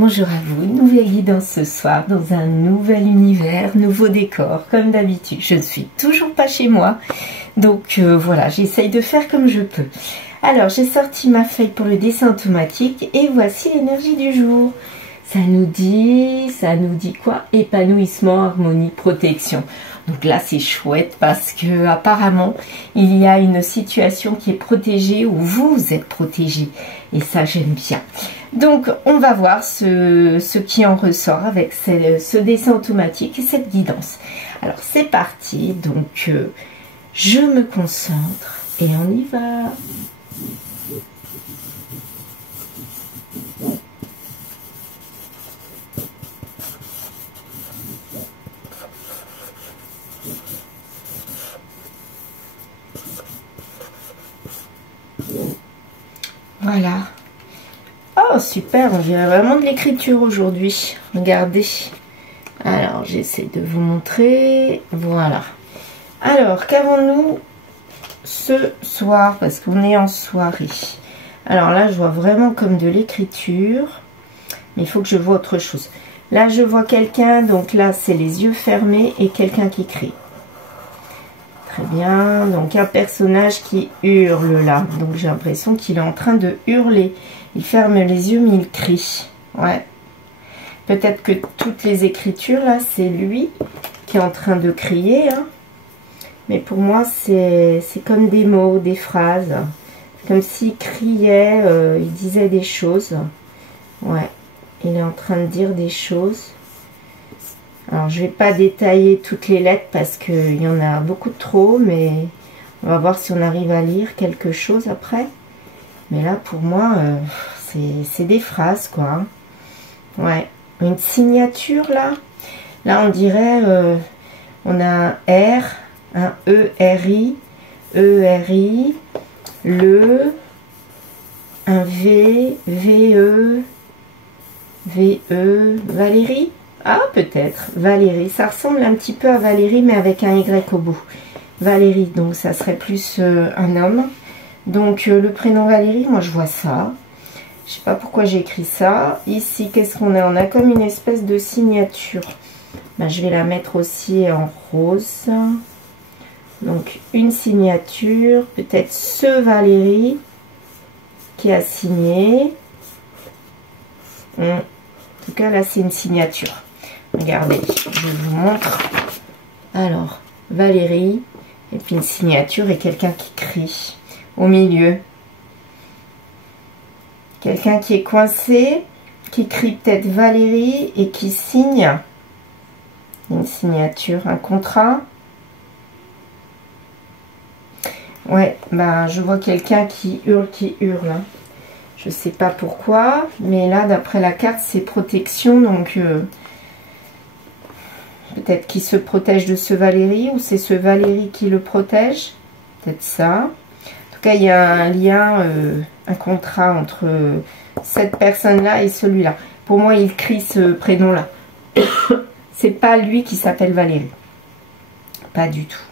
Bonjour à vous, nouvelle guidance ce soir dans un nouvel univers, nouveau décor, comme d'habitude. Je ne suis toujours pas chez moi, donc voilà, j'essaye de faire comme je peux. Alors, j'ai sorti ma feuille pour le dessin automatique et voici l'énergie du jour. Ça nous dit quoi? Épanouissement, harmonie, protection. Donc là, c'est chouette parce que apparemment, il y a une situation qui est protégée ou vous êtes protégé. Et ça, j'aime bien. Donc, on va voir ce qui en ressort avec ce dessin automatique et cette guidance. Alors, c'est parti. Donc, je me concentre et on y va. Voilà. Oh, super, on dirait vraiment de l'écriture aujourd'hui. Regardez. Alors, j'essaie de vous montrer. Voilà. Alors, qu'avons-nous ce soir? Parce qu'on est en soirée. Alors là, je vois vraiment comme de l'écriture. Mais il faut que je vois autre chose. Là, je vois quelqu'un. Donc là, c'est les yeux fermés et quelqu'un qui crie. Très bien, donc un personnage qui hurle là, donc j'ai l'impression qu'il est en train de hurler. Il ferme les yeux mais il crie, ouais. Peut-être que toutes les écritures là, c'est lui qui est en train de crier, hein. Mais pour moi c'est comme des mots, des phrases, comme s'il criait, il disait des choses, ouais. Il est en train de dire des choses. Alors, je ne vais pas détailler toutes les lettres parce qu'il y en a beaucoup trop, mais on va voir si on arrive à lire quelque chose après. Mais là, pour moi, c'est des phrases, quoi. Ouais, une signature, là. Là, on dirait, on a un R, un E-R-I, E-R-I, le, un V, V-E, V-E, Valérie. Ah, peut-être. Valérie. Ça ressemble un petit peu à Valérie, mais avec un Y au bout. Valérie, donc ça serait plus un homme. Donc, le prénom Valérie, moi, je vois ça. Je sais pas pourquoi j'ai écrit ça. Ici, qu'est-ce qu'on a? On a comme une espèce de signature. Ben, je vais la mettre aussi en rose. Donc, une signature. Peut-être ce Valérie qui a signé. En tout cas, là, c'est une signature. Regardez, je vous montre. Alors, Valérie, et puis une signature et quelqu'un qui crie au milieu. Quelqu'un qui est coincé, qui crie peut-être Valérie et qui signe une signature, un contrat. Ouais, ben je vois quelqu'un qui hurle, hein. Je sais pas pourquoi, mais là, d'après la carte, c'est protection, donc... peut-être qu'il se protège de ce Valérie ou c'est ce Valérie qui le protège. Peut-être ça. En tout cas, il y a un lien, un contrat entre cette personne-là et celui-là. Pour moi, il crie ce prénom-là. C'est pas lui qui s'appelle Valérie. Pas du tout.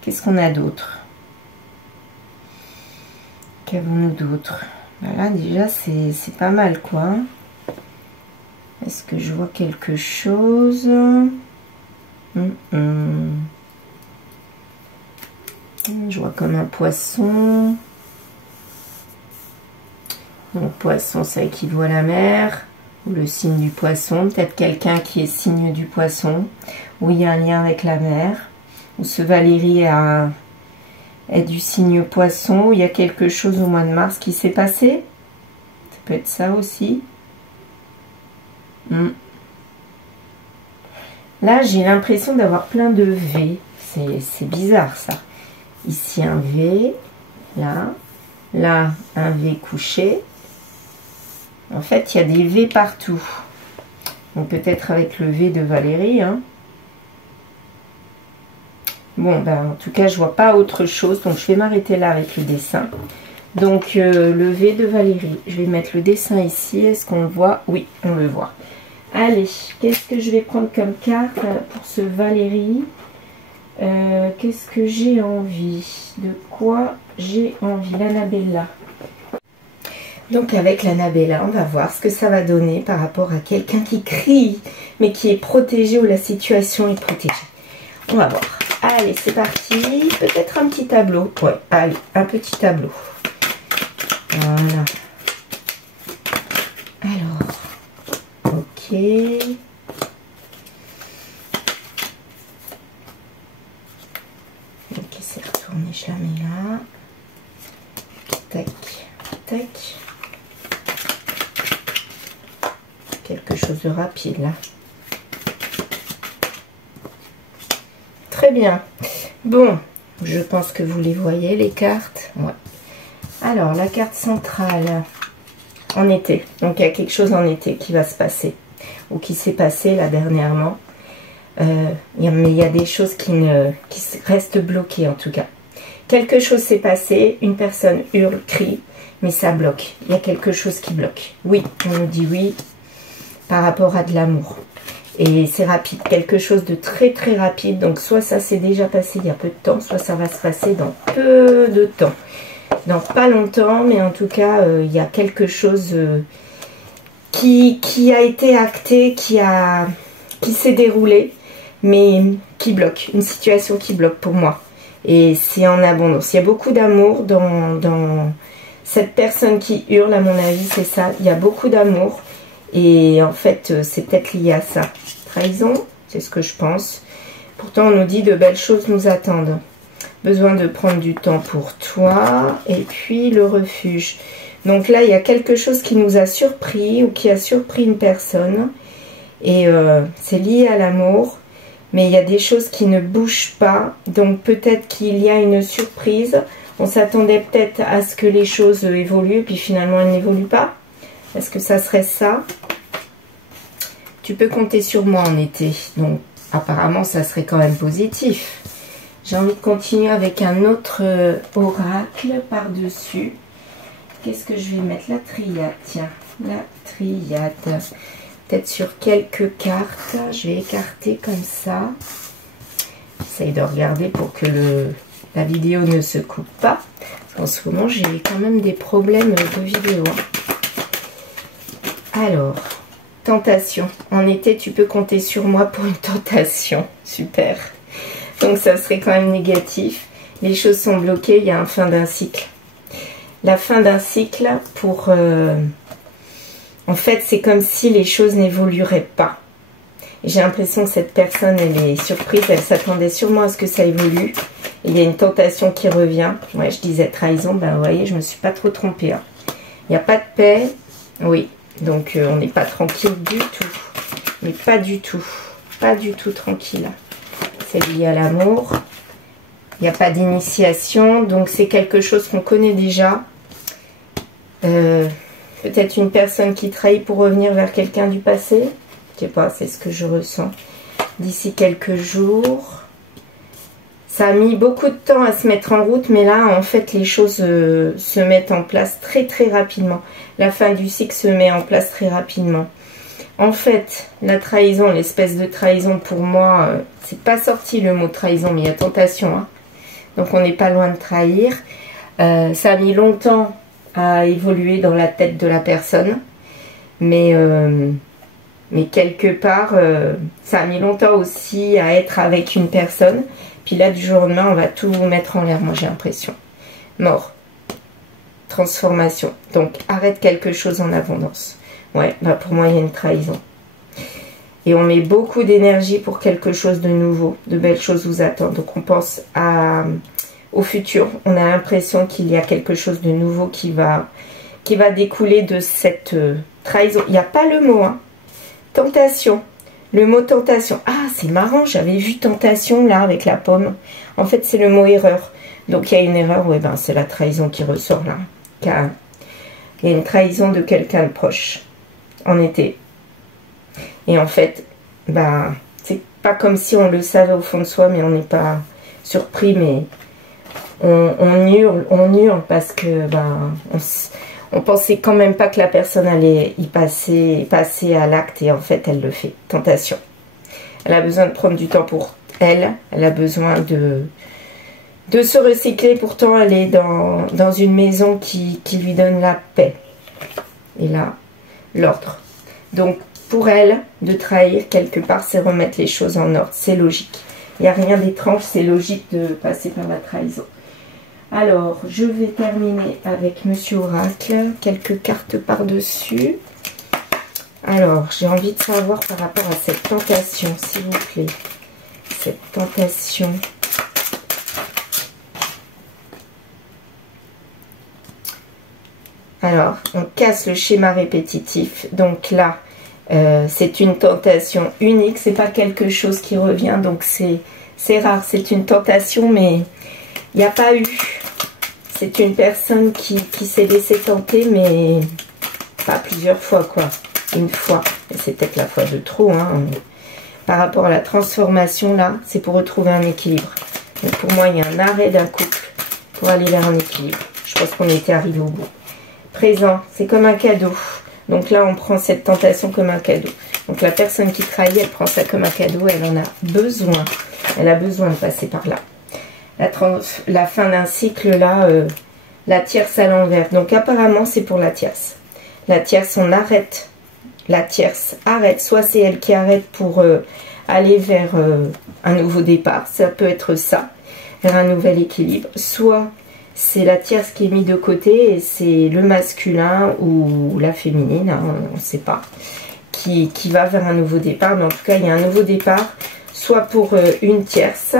Qu'est-ce qu'on a d'autre? Qu'avons-nous d'autre? Voilà, déjà, c'est pas mal, quoi. Est-ce que je vois quelque chose? Je vois comme un poisson. Donc poisson, ça équivaut à la mer, ou le signe du poisson. Peut-être quelqu'un qui est signe du poisson, où il y a un lien avec la mer, ou ce Valérie est du signe poisson, où il y a quelque chose au mois de mars qui s'est passé. Ça peut être ça aussi. Là, j'ai l'impression d'avoir plein de V. C'est bizarre, ça. Ici, un V. Là, un V couché. En fait, il y a des V partout. Donc, peut-être avec le V de Valérie. Hein. Bon, ben, en tout cas, je vois pas autre chose. Donc, je vais m'arrêter là avec le dessin. Donc, le V de Valérie. Je vais mettre le dessin ici. Est-ce qu'on le voit? Oui, on le voit. Allez, qu'est-ce que je vais prendre comme carte pour ce Valérie? Qu'est-ce que j'ai envie? De quoi j'ai envie? L'Annabella. Donc avec l'Annabella, on va voir ce que ça va donner par rapport à quelqu'un qui crie, mais qui est protégé ou la situation est protégée. On va voir. Allez, c'est parti. Peut-être un petit tableau. Ouais, allez, un petit tableau. Voilà. Alors, ok. Ok, c'est retourné, je la mets là. Tac, tac. Quelque chose de rapide là. Très bien. Bon, je pense que vous les voyez, les cartes. Ouais. Alors, la carte centrale en été. Donc, il y a quelque chose en été qui va se passer. Ou qui s'est passé là dernièrement. Mais il y a des choses qui restent bloquées en tout cas. Quelque chose s'est passé. Une personne hurle, crie. Mais ça bloque. Il y a quelque chose qui bloque. Oui, on nous dit oui. Par rapport à de l'amour. Et c'est rapide, quelque chose de très très rapide. Donc soit ça s'est déjà passé il y a peu de temps, soit ça va se passer dans peu de temps. Dans pas longtemps, mais en tout cas, il y a quelque chose qui a été acté, qui s'est déroulé, mais qui bloque. Une situation qui bloque pour moi. Et c'est en abondance. Il y a beaucoup d'amour dans cette personne qui hurle, à mon avis, c'est ça. Il y a beaucoup d'amour. Et en fait, c'est peut-être lié à ça. Trahison, c'est ce que je pense. Pourtant, on nous dit de belles choses nous attendent. Besoin de prendre du temps pour toi. Et puis, le refuge. Donc là, il y a quelque chose qui nous a surpris ou qui a surpris une personne. Et c'est lié à l'amour. Mais il y a des choses qui ne bougent pas. Donc peut-être qu'il y a une surprise. On s'attendait peut-être à ce que les choses évoluent. Puis finalement, elles n'évoluent pas. Est-ce que ça serait ça? Tu peux compter sur moi en été. Donc, apparemment, ça serait quand même positif. J'ai envie de continuer avec un autre oracle par-dessus. Qu'est-ce que je vais mettre? La triade. Tiens, la triade. Peut-être sur quelques cartes. Je vais écarter comme ça. J'essaye de regarder pour que la vidéo ne se coupe pas. En ce moment, j'ai quand même des problèmes de vidéo. Alors, tentation. En été, tu peux compter sur moi pour une tentation. Super. Donc, ça serait quand même négatif. Les choses sont bloquées. Il y a un fin d'un cycle. La fin d'un cycle pour... en fait, c'est comme si les choses n'évolueraient pas. J'ai l'impression que cette personne, elle est surprise. Elle s'attendait sûrement à ce que ça évolue. Et il y a une tentation qui revient. Ouais, je disais trahison. Ben, vous voyez, je me suis pas trop trompée. Hein. Il n'y a pas de paix. Oui. Donc, on n'est pas tranquille du tout. Mais pas du tout. Pas du tout tranquille. C'est lié à l'amour. Il n'y a pas d'initiation. Donc, c'est quelque chose qu'on connaît déjà. Peut-être une personne qui trahit pour revenir vers quelqu'un du passé. Je sais pas, c'est ce que je ressens. D'ici quelques jours. Ça a mis beaucoup de temps à se mettre en route, mais là, en fait, les choses se mettent en place très très rapidement. La fin du cycle se met en place très rapidement. En fait, la trahison, l'espèce de trahison, pour moi, c'est pas sorti le mot trahison, mais il y a tentation. Hein. Donc, on n'est pas loin de trahir. Ça a mis longtemps à évoluer dans la tête de la personne, mais quelque part, ça a mis longtemps aussi à être avec une personne. Puis là, du jour au lendemain, on va tout mettre en l'air, moi j'ai l'impression. Mort. Transformation. Donc, arrête quelque chose en abondance. Ouais, bah pour moi, il y a une trahison. Et on met beaucoup d'énergie pour quelque chose de nouveau. De belles choses vous attendent. Donc, on pense au futur. On a l'impression qu'il y a quelque chose de nouveau qui va découler de cette trahison. Il n'y a pas le mot, hein. Tentation. Le mot tentation. Ah, c'est marrant, j'avais vu tentation là avec la pomme. En fait, c'est le mot erreur. Donc, il y a une erreur. Ouais, ben, c'est la trahison qui ressort là. Il y a une trahison de quelqu'un de proche en été. Et en fait, ben, c'est pas comme si on le savait au fond de soi, mais on n'est pas surpris, mais on hurle parce que ben, on pensait quand même pas que la personne allait y passer à l'acte, et en fait elle le fait. Tentation. Elle a besoin de prendre du temps pour elle. Elle a besoin de se recycler. Pourtant elle est dans une maison qui lui donne la paix. Et là, l'ordre. Donc, pour elle, de trahir quelque part, c'est remettre les choses en ordre. C'est logique. Il n'y a rien d'étrange, c'est logique de passer par la trahison. Alors, je vais terminer avec Monsieur Oracle. Quelques cartes par-dessus. Alors, j'ai envie de savoir par rapport à cette tentation, s'il vous plaît. Cette tentation. Alors, on casse le schéma répétitif. Donc là, c'est une tentation unique. C'est pas quelque chose qui revient. Donc c'est rare. C'est une tentation, mais il n'y a pas eu. C'est une personne qui s'est laissée tenter, mais pas plusieurs fois, quoi. Une fois. Et c'est peut-être la fois de trop, hein. Par rapport à la transformation, là, c'est pour retrouver un équilibre. Donc pour moi, il y a un arrêt d'un couple pour aller vers un équilibre. Je pense qu'on était arrivé au bout. Présent, c'est comme un cadeau. Donc là, on prend cette tentation comme un cadeau. Donc la personne qui trahit, elle prend ça comme un cadeau. Elle en a besoin. Elle a besoin de passer par là. La fin d'un cycle, là, la tierce à l'envers. Donc apparemment, c'est pour la tierce. La tierce, on arrête. La tierce arrête. Soit c'est elle qui arrête pour aller vers un nouveau départ. Ça peut être ça. Vers un nouvel équilibre. Soit c'est la tierce qui est mise de côté et c'est le masculin ou la féminine, hein, on ne sait pas, qui va vers un nouveau départ. Mais en tout cas, il y a un nouveau départ, soit pour une tierce,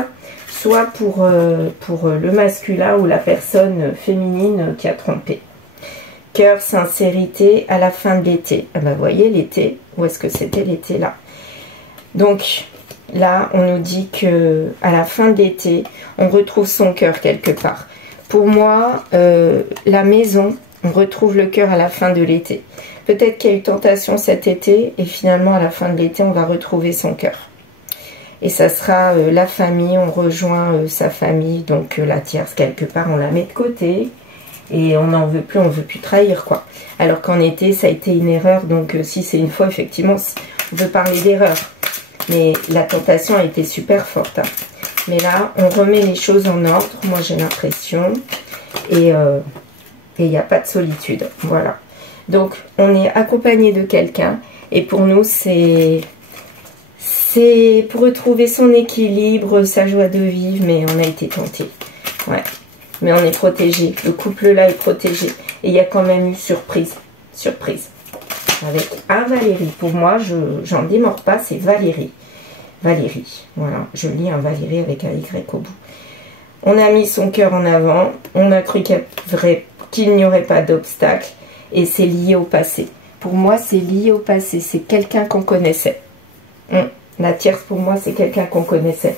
soit pour le masculin ou la personne féminine qui a trompé. Cœur, sincérité, à la fin de l'été. Ah ben, vous voyez, l'été, où est-ce que c'était l'été là? Donc, là, on nous dit que à la fin de l'été, on retrouve son cœur quelque part. Pour moi, la maison, on retrouve le cœur à la fin de l'été. Peut-être qu'il y a eu tentation cet été et finalement, à la fin de l'été, on va retrouver son cœur. Et ça sera la famille, on rejoint sa famille, donc la tierce, quelque part, on la met de côté. Et on n'en veut plus, on ne veut plus trahir, quoi. Alors qu'en été, ça a été une erreur. Donc si c'est une fois, effectivement, on peut parler d'erreur. Mais la tentation a été super forte, hein. Mais là, on remet les choses en ordre, moi j'ai l'impression. Et il n'y a pas de solitude. Voilà. Donc, on est accompagné de quelqu'un. Et pour nous, c'est pour retrouver son équilibre, sa joie de vivre. Mais on a été tenté. Ouais. Mais on est protégé. Le couple-là est protégé. Et il y a quand même eu surprise. Surprise. Avec un Valérie. Pour moi, j'en démords pas, c'est Valérie. Valérie. Voilà, je lis un Valérie avec un Y au bout. On a mis son cœur en avant. On a cru qu'il n'y aurait pas d'obstacle. Et c'est lié au passé. Pour moi, c'est lié au passé. C'est quelqu'un qu'on connaissait. La tierce, pour moi, c'est quelqu'un qu'on connaissait.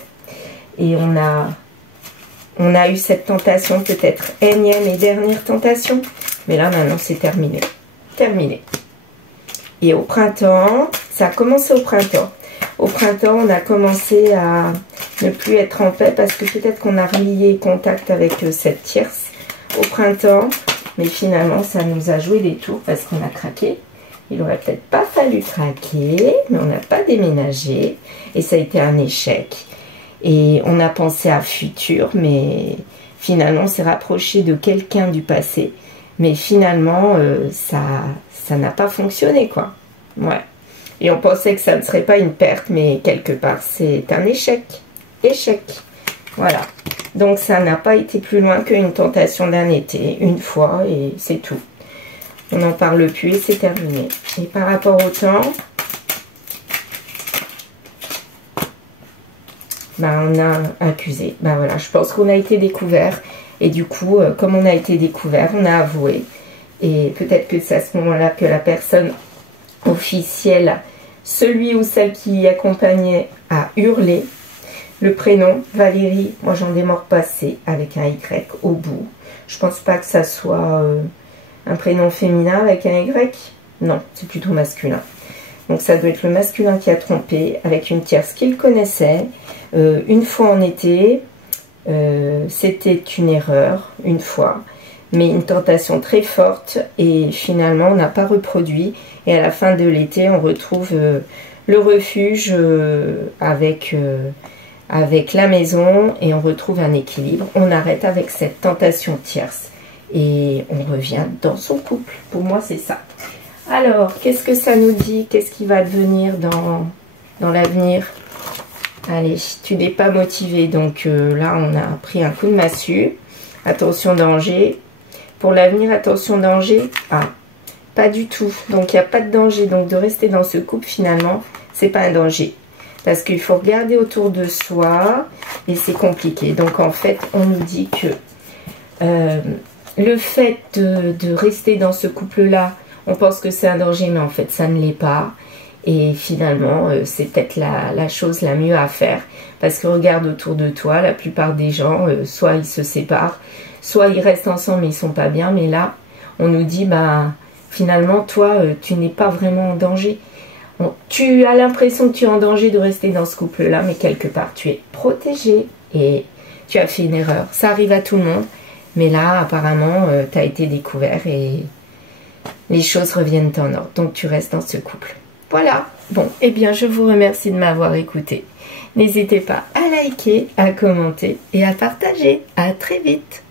Et on a eu cette tentation, peut-être énième et dernière tentation. Mais là, maintenant, c'est terminé. Terminé. Et au printemps, ça a commencé au printemps. Au printemps, on a commencé à ne plus être en paix parce que peut-être qu'on a relié contact avec cette tierce au printemps. Mais finalement, ça nous a joué des tours parce qu'on a craqué. Il aurait peut-être pas fallu craquer, mais on n'a pas déménagé. Et ça a été un échec. Et on a pensé à futur, mais finalement, on s'est rapproché de quelqu'un du passé. Mais finalement, ça n'a pas fonctionné, quoi. Ouais. Et on pensait que ça ne serait pas une perte, mais quelque part, c'est un échec. Échec. Voilà. Donc, ça n'a pas été plus loin qu'une tentation d'un été, une fois, et c'est tout. On n'en parle plus et c'est terminé. Et par rapport au temps, ben, on a accusé. Ben voilà, je pense qu'on a été découvert. Et du coup, comme on a été découvert, on a avoué. Et peut-être que c'est à ce moment-là que la personne officielle, celui ou celle qui y accompagnait, a hurlé. Le prénom, Valérie, moi j'en démords pas, c'est avec un Y au bout. Je pense pas que ça soit un prénom féminin avec un Y. Non, c'est plutôt masculin. Donc ça doit être le masculin qui a trompé avec une tierce qu'il connaissait. Une fois en été, c'était une erreur, une fois. Mais une tentation très forte et finalement on n'a pas reproduit. Et à la fin de l'été, on retrouve le refuge avec la maison et on retrouve un équilibre. On arrête avec cette tentation tierce. et on revient dans son couple. Pour moi, c'est ça. Alors, qu'est-ce que ça nous dit? Qu'est-ce qui va devenir dans l'avenir? Allez, tu n'es pas motivé. Donc là, on a pris un coup de massue. Attention, danger. Pour l'avenir, attention, danger. Ah, pas du tout. Donc, il n'y a pas de danger. Donc, de rester dans ce couple, finalement, c'est pas un danger. Parce qu'il faut regarder autour de soi et c'est compliqué. Donc, en fait, on nous dit que le fait de rester dans ce couple-là, on pense que c'est un danger, mais en fait, ça ne l'est pas. Et finalement, c'est peut-être la chose la mieux à faire. Parce que regarde autour de toi, la plupart des gens, soit ils se séparent, soit ils restent ensemble mais ils sont pas bien. Mais là, on nous dit, bah, finalement, toi, tu n'es pas vraiment en danger. Tu as l'impression que tu es en danger de rester dans ce couple-là, mais quelque part, tu es protégé. Et tu as fait une erreur. Ça arrive à tout le monde. Mais là, apparemment, tu as été découvert et les choses reviennent en ordre. Donc, tu restes dans ce couple. Voilà. Bon, eh bien, je vous remercie de m'avoir écouté. N'hésitez pas à liker, à commenter et à partager. À très vite.